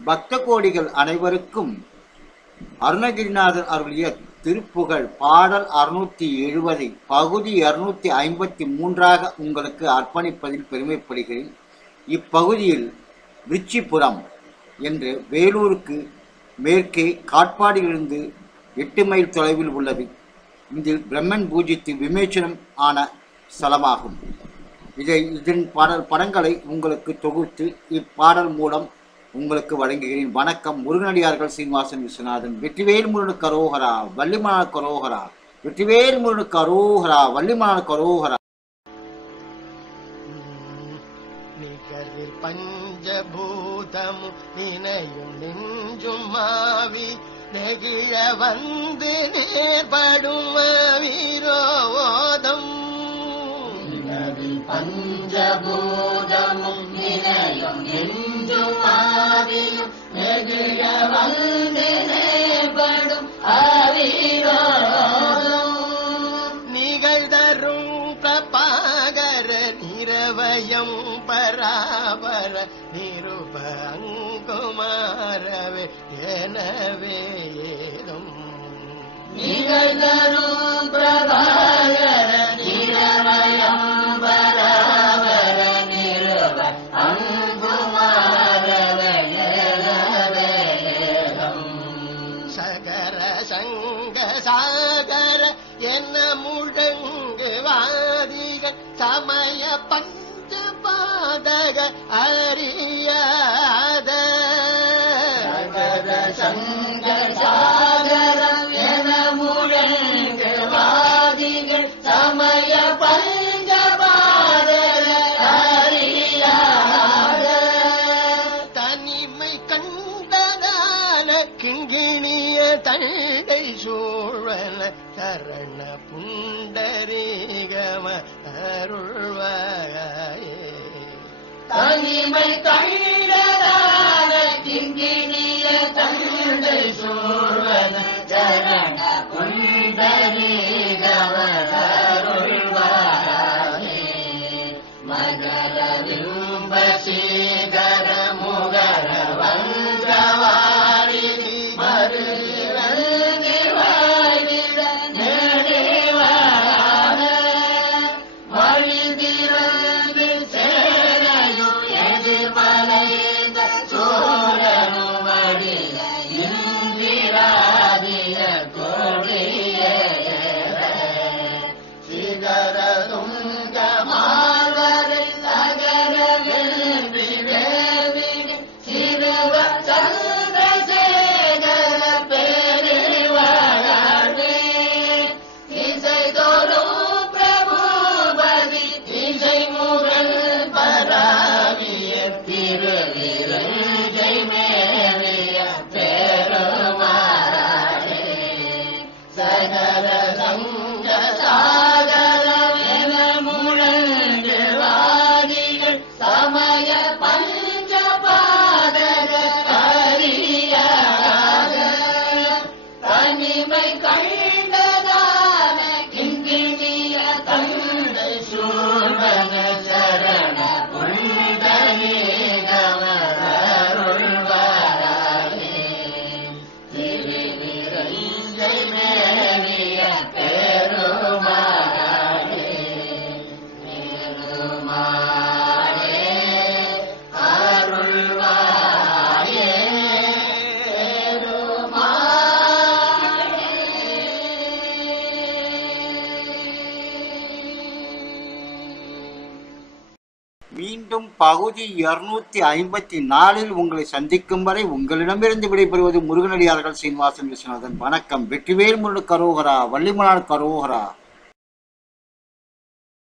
பக்த கோடிகள் அனைவருக்கும் அருணகிரிநாதர் அருளிய திருப்புகழ் பாடல் அறுநூத்தி எழுபதை பகுதி இருநூத்தி ஐம்பத்தி மூன்றாக உங்களுக்கு அர்ப்பணிப்பதில் பெருமைப்படுகிறேன். இப்பகுதியில் விருச்சிபுரம் என்று வேலூருக்கு மேற்கே காட்பாடியிலிருந்து எட்டு மைல் தொலைவில் உள்ளது. இதில் பிரம்மன் பூஜித்து விமேச்சனம் ஆன ஸ்தலமாகும். இதை இதன் பாடல் படங்களை உங்களுக்கு தொகுத்து இப்பாடல் மூலம் உங்களுக்கு வழங்குகிறேன். வணக்கம் முருகனடியார்கள் சீனிவாசன் விஸ்வநாதன். வெற்றிவேல் முருகனுக்கு அரோகரா வள்ளிமலான கரோகரா வெற்றிவேல் முருகனுக்கு அரோகரா வள்ளிமலான கரோகரா நிகரில் பஞ்சபூதமு நினையும் நெஞ்சும் மாவி நெகிழ வந்து நேர்படும் வீரோதம் நிகரில் பஞ்சபூதமும் நிருப அங்குமாரவே எனவே ஏதும் நிகழ்தரும் பிரபாகர நிரவயம் பராபர நிருப அங்குமாரவே எனவே ஏதும் சகர சங்க சாகர என்ன முழங்கு வாதிகள் சமய பஞ்ச பாதக அறியாத. சகர சங்க சாகரம் என முழங்கு வாதிகள் சமய பஞ்ச பாதக அறியாத. தனிமை கண்டதான கிங்கிணிய தண்டை சூழல சரண புண்டரீகம அருள்வாயே தனிமை தனிமை கண்டதான மீண்டும் பகுதி இருநூத்தி ஐம்பத்தி நாலில் உங்களை சந்திக்கும் வரை உங்களிடமிருந்து விடைபெறுவது முருகனடியார்கள் சீனிவாசன் விஸ்வநாதன். வணக்கம். வெற்றிவேல் முருகன் கரோகரா வள்ளிமலான் கரோகரா.